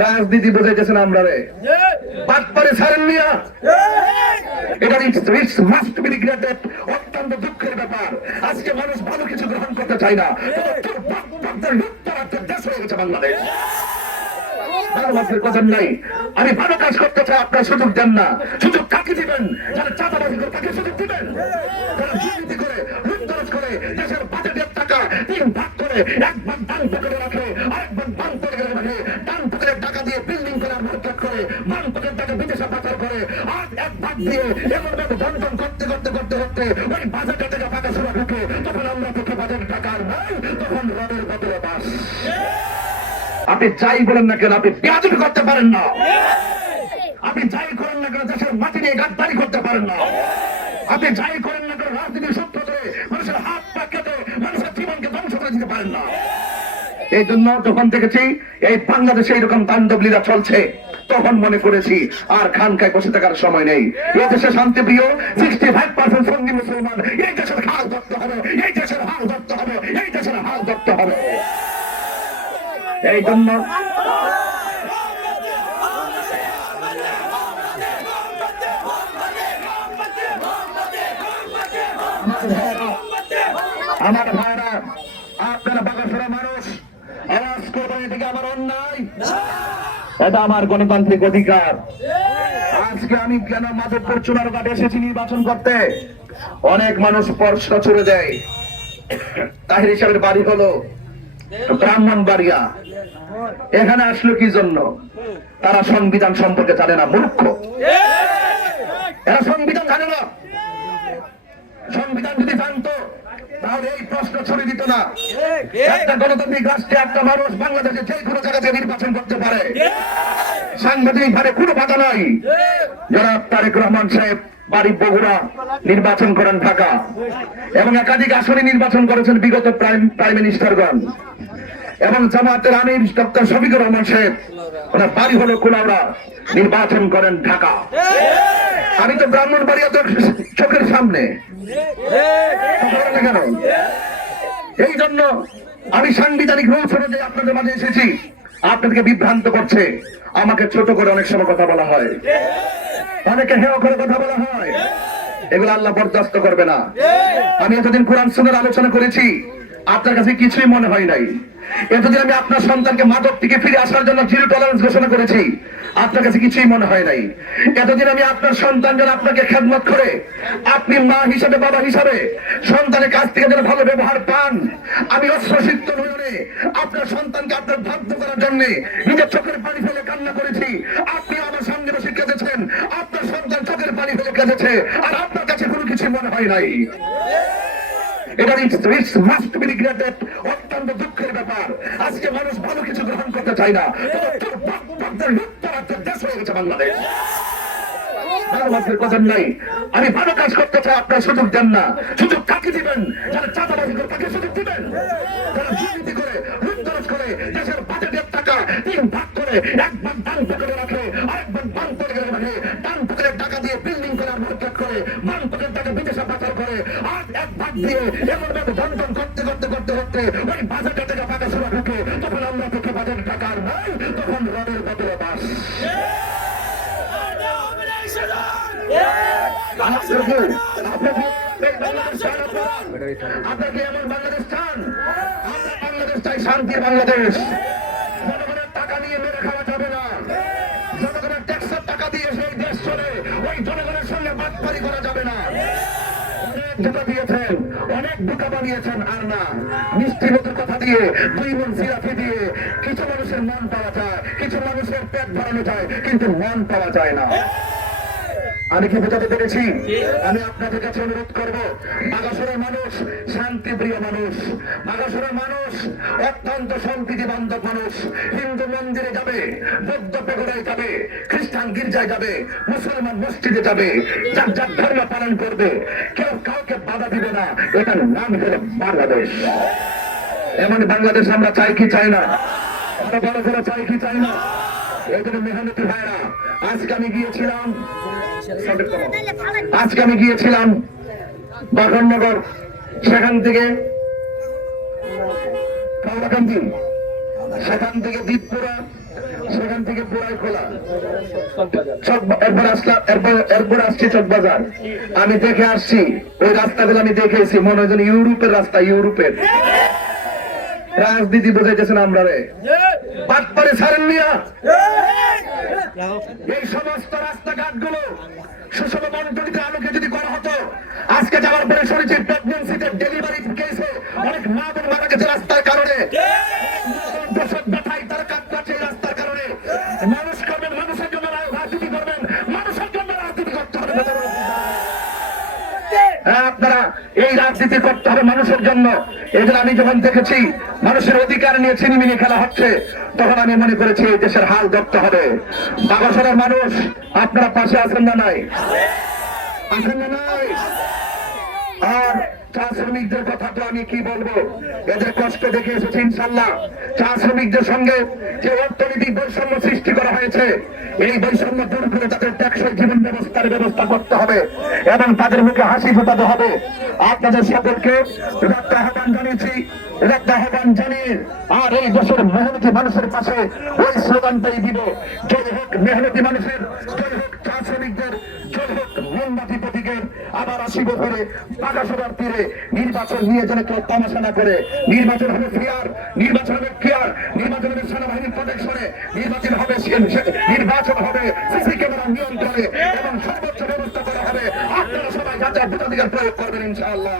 রাজনীতি বুঝাইতেছেন আমরা রে বাটপারে ছাড়েন মিয়া। এটা মাস্ট বি রিগ্রেটেড, অত্যন্ত দুঃখের ব্যাপার। আজকে মানুষ ভালো কিছু গ্রহণ করতে চায় না। দেশ হয়ে গেছে বাংলাদেশ। আমি ভালো কাজ করতে চাই, আপনার সুযোগ দেন না। সুযোগ কাকে দিবেন? যারা চাঁদাবাজি করে তাকে সুযোগ দিবেন। যারা দুর্নীতি করে লুটতরাজ করে দেশের বাজেটের টাকা 3 ভাগ করে, 1 ভাগ ডান পকেটে রাখে, আরেক ভাগ বাম পকেটে রাখে, ডান পকেটের টাকা দিয়ে বিল্ডিং করে মার্কেট করে, বাম পকেটের টাকা বিদেশে পাচার করে, আর 1 ভাগ দিয়ে এমন ভাবে বন্টন করতে করতে করতে করতে ওই বাজেটের টাকা টাকা শুরু ঢুকে, তখন আমরা থেকে বাজেটের টাকা আর নাই, তখন রডের বদলে বাস। আপনি যাই বলেন না কেন, আপনি বেয়াদবি করতে পারেন না। আপনি যাই করেন না কেন, দেশের মাটি নিয়ে গাদ্দারি করতে পারেন না। আপনি যাই করেন না কেন, রাজনীতির সূত্র ধরে মানুষের হাত পা কেটে মানুষের জীবনকে ধ্বংস করে দিতে পারেন না। এই জন্য যখন দেখেছি এই বাংলাদেশে এরকম তাণ্ডব লীলা চলছে, তখন মনে করেছি আর খানকায় বসে থাকার সময় নেই। এই দেশে শান্তিপ্রিয় 65% সঙ্গী মুসলমান। এই দেশের হাল ধরতে হবে, এই দেশের হাল ধরতে হবে, এই দেশের হাল ধরতে হবে। এই জন্য আমার ভাইরা, আপনারা বাগাসুরা মানুষ, আওয়াজ করবেন, এদিকে আমার অন্যায়, এটা আমার গণতান্ত্রিক অধিকার। আজকে আমি কেন মাধবপুর চুনারঘাটে এসেছি নির্বাচন করতে? অনেক মানুষ প্রশ্ন ছুড়ে দেয়, তাহির হিসাবের বাড়ি হলো ব্রাহ্মণবাড়িয়া, এখানে আসলো কি জন্য? তারা সংবিধান সম্পর্কে জানে না, মূর্খ। এরা সংবিধান জানে না। সংবিধান যদি জানতো তাহলে এই প্রশ্ন ছড়িয়ে দিত না। একটা গণতান্ত্রিক রাষ্ট্রে একটা মানুষ বাংলাদেশে যে কোনো জায়গাতে নির্বাচন করতে পারে, সাংবিধানিক ভাবে কোনো বাধা নাই। যারা তারেক রহমান সাহেব বাড়ি বগুড়া, নির্বাচন করেন ঢাকা, এবং একাধিক আসনে নির্বাচন করেছেন বিগত প্রাইম মিনিস্টারগণ, এবং জামায়াতের আমির ডক্টর শফিকুর রহমান সাহেব, ওনার বাড়ি হলো কুলাউড়া, নির্বাচন করেন ঢাকা। আমি তো ব্রাহ্মণবাড়িয়া তো চোখের সামনে। কেন? এই জন্য আমি সাংবিধানিক রুলস অনুযায়ী আপনাদের মাঝে এসেছি। আপনাদেরকে বিভ্রান্ত করছে, আমাকে ছোট করে অনেক সময় কথা বলা হয়, অনেকে হেয় করে কথা বলা হয়। এগুলো আল্লাহ বরদাস্ত করবে না। আমি এতদিন কোরআন সুন্নাহর আলোচনা করেছি, আপনার কাছে কিছুই মনে হয় নাই। এতদিন আমি আপনার সন্তানকে মাদক থেকে ফিরে আসার জন্য 0 টলারেন্স ঘোষণা করেছি, আপনার কাছে কিছুই মনে হয় নাই। এতদিন আমি আপনার সন্তান যেন আপনাকে খেদমত করে, আপনি মা হিসাবে বাবা হিসাবে সন্তানের কাছ থেকে যেন ভালো ব্যবহার পান, আমি অশ্রুসিক্ত নয়নে আপনার সন্তানকে আপনার বাধ্য করার জন্য নিজের চোখের পানি ফেলে কান্না করেছি। আপনি আমার সঙ্গে বসে কেঁদেছেন, আপনার সন্তান চোখের পানি ফেলে কেঁদেছে, আর আপনার কাছে কোনো কিছু মনে হয় নাই। এটা মাস্ট বি রিগ্রেটেড, অত্যন্ত দুঃখের ব্যাপার। আজকে মানুষ ভালো কিছু গ্রহণ করতে চায় না। দেশ হয়ে গেছে বাংলাদেশ। আমি ভালো কাজ করতে চাই, আপনার সুযোগ দেন না। সুযোগ কাকে দিবেন? যারা চাঁদাবাজি করে তাকে সুযোগ দিবেন। যারা দুর্নীতি করে লুটতরাজ করে দেশের বাজেটের টাকা 3 ভাগ করে, 1 ভাগ ডান পকেটে রাখে, আরেক ভাগ বাম পকেটে রাখে, ডান পকেটের টাকা দিয়ে বিল্ডিং করে মার্কেট করে, বাম পকেটের টাকা বিদেশে পাচার করে, আর 1 ভাগ দিয়ে এমন ভাবে বন্টন করতে করতে করতে করতে ওই বাজেটের টাকা টাকা শুরু ঢুকে, তখন আমরা থেকে বাজেটের টাকা আর নাই, তখন রডের বদলে বাস। আপনাকে এমন বাংলাদেশ চান? আমরা বাংলাদেশ চাই, শান্তির বাংলাদেশ। জনগণের টাকা নিয়ে মেরে খাওয়া যাবে না। জনগণের ট্যাক্সের টাকা দিয়ে সেই দেশ চলে, ওই জনগণের সঙ্গে বাটপারি করা যাবে না। অনেক ধোঁকা দিয়েছেন, অনেক বোকা বানিয়েছেন, আর না মিষ্টি মতো কথা দিয়ে 2 মণ জিলাপি দিয়ে কিছু মানুষের মন পাওয়া যায়, কিছু মানুষের পেট ভরানো যায়, কিন্তু মন পাওয়া যায় না। আমি কি বোঝাতে পেরেছি? আমি আপনাদের কাছে অনুরোধ করব, বাগাসুরের মানুষ শান্তিপ্রিয় মানুষ, বাগাসুরের মানুষ অত্যন্ত সম্প্রীতি বান্ধব মানুষ। হিন্দু মন্দিরে যাবে, বৌদ্ধ পেগোড়ায় যাবে, খ্রিস্টান গির্জায় যাবে, মুসলমান মসজিদে যাবে, যার যার ধর্ম পালন করবে, কেউ কাউকে বাধা দিবে না। এটার নাম হলো বাংলাদেশ। এমন বাংলাদেশ আমরা চাই কি চাই না? আরো বড় করে চাই কি চাই না? এই জন্য মেহনতি ভাইরা, আজকে আমি গিয়েছিলাম বাগাননগর, সেখান থেকে কাওড়াকান্দি, সেখান থেকে দ্বীপপুরা, সেখান থেকে পুরাই খোলা এরপর আসছি চকবাজার। আমি দেখে আসছি ওই রাস্তাগুলো, আমি দেখেছি মনে হয় যেন ইউরোপের রাস্তা, ইউরোপের রাজনীতি বোঝাইতেছেন আমরা রে বাদ করে ছাড়েন মিয়া। এই সমস্ত রাস্তাঘাট গুলো সুষম বন্টনিতে আলোকে যদি করা হতো, আজকে যাওয়ার পরে শুনেছি প্রেগন্যান্সিতে ডেলিভারি কেসে অনেক মা বোন মারা গেছে রাস্তার কারণে, প্রসব ব্যথায় তারা কাটছে রাস্তার কারণে। মানুষ করবেন, মানুষের জন্য রাজনীতি করবেন, মানুষের জন্য রাজনীতি করতে হবে। আপনারা এই রাজনীতি করতে হবে মানুষের জন্য। এই জন্য আমি যখন দেখেছি মানুষের অধিকার নিয়ে ছিনিমিনি খেলা হচ্ছে, তখন আমি মনে করেছি এই দেশের হাল ধরতে হবে। বাগাসরের মানুষ আপনারা পাশে আছেন না নাই? আছেন না নাই? আর চা শ্রমিকদের কথা তো আমি কি বলবো, এদের কষ্ট দেখে এসেছি ইনশাল্লাহ। চা শ্রমিকদের সঙ্গে যে অর্থনৈতিক বৈষম্য সৃষ্টি করা হয়েছে, এই বৈষম্য দূর করে তাদের টেকসই জীবন ব্যবস্থার ব্যবস্থা করতে হবে এবং তাদের মুখে হাসি ফোটাতে হবে। আপনাদের সকলকে একটা আহ্বান জানিয়েছি, একটা আহ্বান জানিয়ে আর এই দেশের মেহনতি মানুষের পাশে ওই স্লোগানটাই দিব, জয় হোক মেহনতি মানুষের, জয় হোক চা শ্রমিকদের, জয় হোক মোমবাতি প্রতীকের। আবার 80 বছরে বাগাসোদার তীরে নির্বাচন নিয়ে যেন কেউ তামাশা না করে। নির্বাচন হবে ফেয়ার, নির্বাচন হবে ক্লিয়ার, নির্বাচন হবে সেনাবাহিনীর প্রোটেকশনে, নির্বাচন হবে সিসি ক্যামেরার নিয়ন্ত্রণে এবং সর্বোচ্চ ব্যবস্থা করা হবে। আপনারা সবাই যাতে ভোটাধিকার প্রয়োগ করবেন ইনশাআল্লাহ।